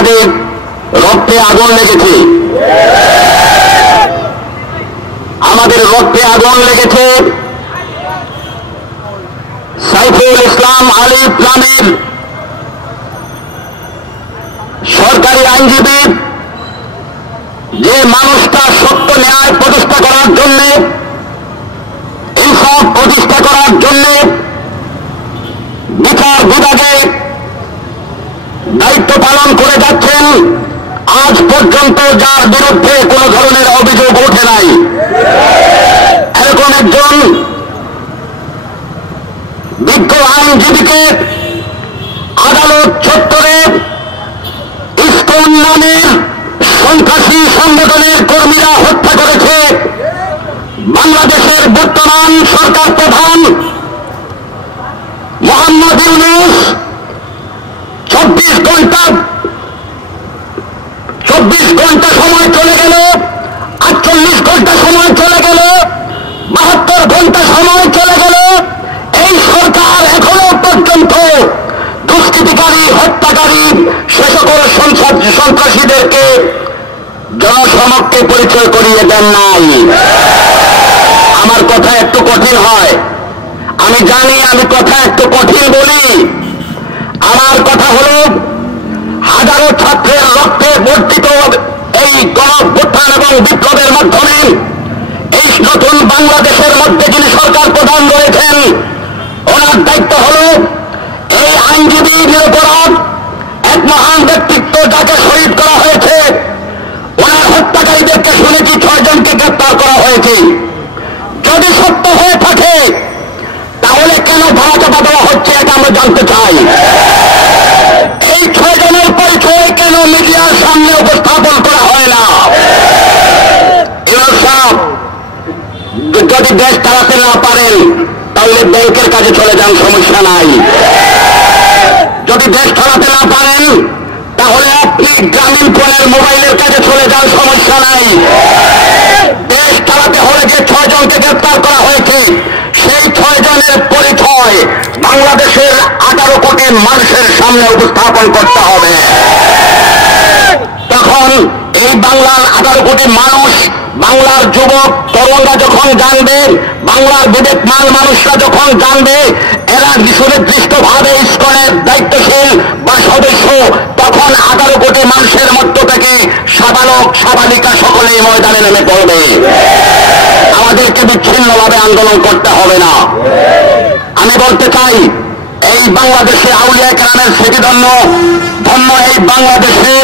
আমাদের রক্তে আগুন লেগেছে, আমাদের রক্তে আগুন লেগেছে সাইফুল ইসলাম আলিফ নামের সরকারি আইনজীবী, যে মানুষটা সত্য ন্যায় প্রতিষ্ঠা করার জন্য, ইনসাফ প্রতিষ্ঠা করার জন্য বিচার বিভাগে দায়িত্ব পালন করে যাচ্ছেন, আজ পর্যন্ত যার বিরুদ্ধে কোন ধরনের অভিযোগ ওঠে নাই, এরকম একজন বিজ্ঞ আইনজীবীকে আদালত চত্বরে ইসকন নামের সন্ত্রাসী সংগঠনের কর্মীরা হত্যা করেছে। বাংলাদেশের বর্তমান সরকার প্রধান মোহাম্মদ ইউনূস 24 ঘন্টা সময় চলে গেল, 48 ঘন্টা সময় চলে গেল, 72 ঘন্টা সময় চলে গেল, এই সরকার এখনো পর্যন্ত দুষ্কৃতিকারী, হত্যাকারী, সে সকল সন্ত্রাসীদেরকে জনসমক্ষে পরিচয় করিয়ে দেন নাই। আমার কথা একটু কঠিন হয়, আমি জানি, আমি কথা একটু কঠিন বলি। আমার কথা হল, হাজারো ছাত্রের রক্তে বর্তিত এই গণঅভ্যুত্থান এবং বিপ্লবের মাধ্যমে এই নতুন বাংলাদেশের মধ্যে যিনি সরকার প্রধান রয়েছেন, ওনার দায়িত্ব হল এই আইনজীবী নিরপরাধ এক মহান ব্যক্তিত্ব যাকে শহীদ করা হয়েছে, ওনার হত্যাকারীদেরকে শুনেছি 6 জনকে গ্রেপ্তার করা হয়েছে। যদি সত্য হয়ে থাকে তাহলে কেন ধারাচাপা দেওয়া হচ্ছে, এটা আমরা জানতে চাই। এই 6 জনের পরিচয় কেন মিডিয়ার সামনে উপস্থাপন করা হয় না? যদি দেশ চালাতে না পারেন তাহলে ব্যাংকের কাছে চলে যান, সমস্যা নাই। যদি দেশ চালাতে না পারেন তাহলে আপনি গ্রামীণ ফোনের মোবাইলের কাছে চলে যান, সমস্যা নাই। দেশ চালাতে হলে যে 6 জনকে গ্রেপ্তার করা হয়েছে, সেই 6 জনের পরিচয় বাংলাদেশের 18 কোটি মানুষের সামনে উপস্থাপন করতে হবে। তখন এই বাংলার 18 কোটি মানুষ, বাংলার যুবক তরুণরা যখন জানবে, বাংলার বিবেকমান মানুষরা যখন জানবে এরা সুনির্দিষ্টভাবে ইসকনের দায়িত্বশীল বা সদস্য, তখন 18 কোটি মানুষের মধ্য থেকে সাবালক সাবালিকা সকলেই ময়দানে নেমে পড়বে। আমাদেরকে বিচ্ছিন্নভাবে আন্দোলন করতে হবে না। আমি বলতে চাই, এই বাংলাদেশে আউলিয়া কেরামের স্মৃতিধন্য ধন্য এই বাংলাদেশে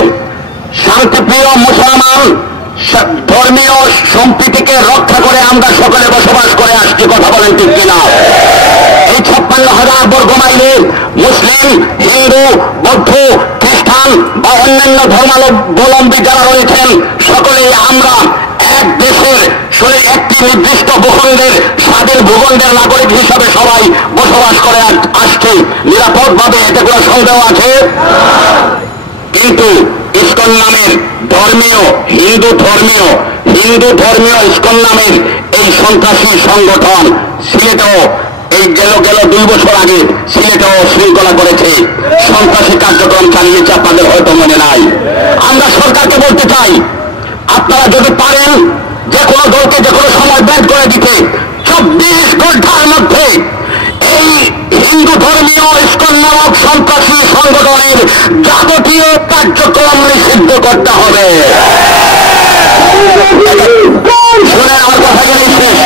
শান্তিপ্রিয় মুসলমান ধর্মীয় সম্প্রীতিকে রক্ষা করে আমরা সকলে বসবাস করে আসছি, কথা বলেন ঠিক কিনা? এই 56,000 বর্গ মাইলে মুসলিম, হিন্দু, বৌদ্ধ, খ্রিস্টান বা অন্যান্য ধর্মাবলম্বী যারা রয়েছেন, সকলেই আমরা এক দেশের একটি নির্দিষ্ট ভূখণ্ডের স্বাধীন ভূখণ্ডের নাগরিক হিসাবে সবাই বসবাস করে আসছি নিরাপদভাবে, এতে কোনো সন্দেহ আছে? কিন্তু ইসকন নামের ধর্মীয় হিন্দু ধর্মীয় ইসকন নামের এই সন্ত্রাসী সংগঠন সিলেটেও গেল 2 বছর আগে সিলেটেও শৃঙ্খলা করেছে, সন্ত্রাসী কার্যক্রম চালিয়েছে, আপনাদের হয়তো মনে নাই। আমরা সরকারকে বলতে চাই, আপনারা যদি পারেন যে কোনো দলকে যে কোনো সময় ব্যান করে দিতে, 24 ঘন্টার মধ্যে এই হিন্দু ধর্মীয় ইসকন নামক সন্ত্রাসী সংগঠনের যাবতীয় কার্যক্রম নিষিদ্ধ করতে হবে। শুনে আমার কথা গেলেই শেষ।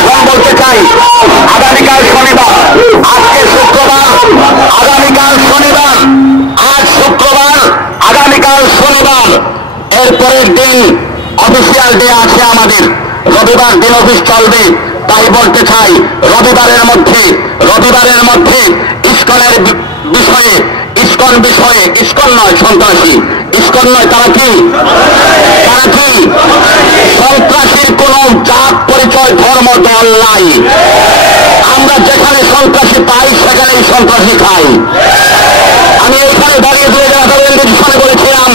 এখন বলতে চাই, আগামীকাল শনিবার, আজকে শুক্রবার, আগামীকাল শনিবার, আজ শুক্রবার, আগামীকাল শনিবার, এরপরের দিন অফিসিয়াল ডে আছে আমাদের, রবিবার দিন অফিস চলবে। তাই বলতে চাই, রবিবারের মধ্যে ইসকনের বিষয়ে, ইসকন নয় সন্ত্রাসী, ইসকন নয়, তারা কি সন্ত্রাসীর কোন জাত পরিচয় ধর্ম দল নাই। আমরা যেখানে সন্ত্রাসী পাই সেখানেই সন্ত্রাসী খাই। আমি এইখানে দাঁড়িয়ে 2011 বলেছিলাম,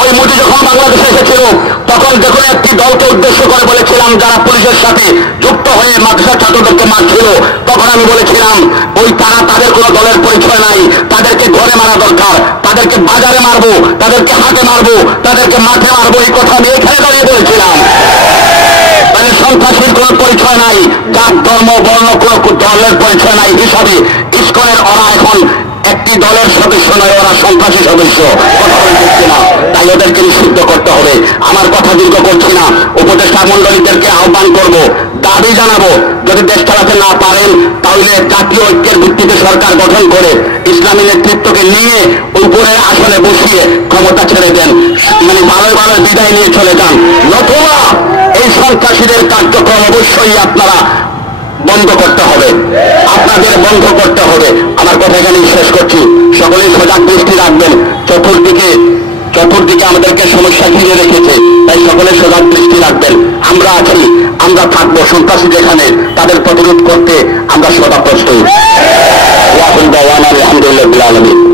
ওই মোদী যখন বাংলাদেশে এসেছিল তখন যখন একটি দলকে উদ্দেশ্য করে বলেছিলাম যারা পুলিশের সাথে যুক্ত হয়ে মাদ্রাসা ছাত্রদেরকে মারছিল, তখন আমি বলেছিলাম ওই তাদের কোনো দলের পরিচয় নাই, তাদেরকে ঘরে মারা দরকার, তাদেরকে বাজারে মারবো, তাদেরকে হাতে মারবো, তাদেরকে মাঠে মারবো, এই কথা আমি এখানে দাঁড়িয়ে বলেছিলাম। তাদের সন্ত্রাসীর কোন পরিচয় নাই, যার ধর্ম বর্ণ কোন দলের পরিচয় নাই হিসাবে ইসকনের ওরা এখন একটি দলের সদস্য নয়, ওরা সন্ত্রাসী সদস্য। কথা বলছি না, তাই ওদেরকে নিষিদ্ধ করতে হবে। আমার কথা দীর্ঘ করছি না, উপদেষ্টা মন্ডলীদেরকে আহ্বান করব, দাবি জানাবো যদি দেশ চালাতে না পারেন তাহলে জাতীয় ঐক্যের ভিত্তিতে সরকার গঠন করে ইসলামী নেতৃত্বকে নিয়ে উপরের আসনে বসিয়ে ক্ষমতা ছেড়ে দেন, মানে ভালো ভালো বিদায় নিয়ে চলে যান। নতুবা এই সন্ত্রাসীদের কার্যক্রম অবশ্যই আপনারা বন্ধ করতে হবে, আপনাদের বন্ধ করতে হবে। আমার কথা এখানেই শেষ করছি। সকলেই সজাগ দৃষ্টি রাখবেন, চতুর্দিকে আমাদেরকে সমস্যা ঘিরে রেখেছে, তাই সকলে সজাগ দৃষ্টি রাখবেন। আমরা আছি, আমরা থাকবো, সন্ত্রাসী যেখানে তাদের প্রতিরোধ করতে আমরা সদা প্রস্তুত। আলহামদুলিল্লাহ।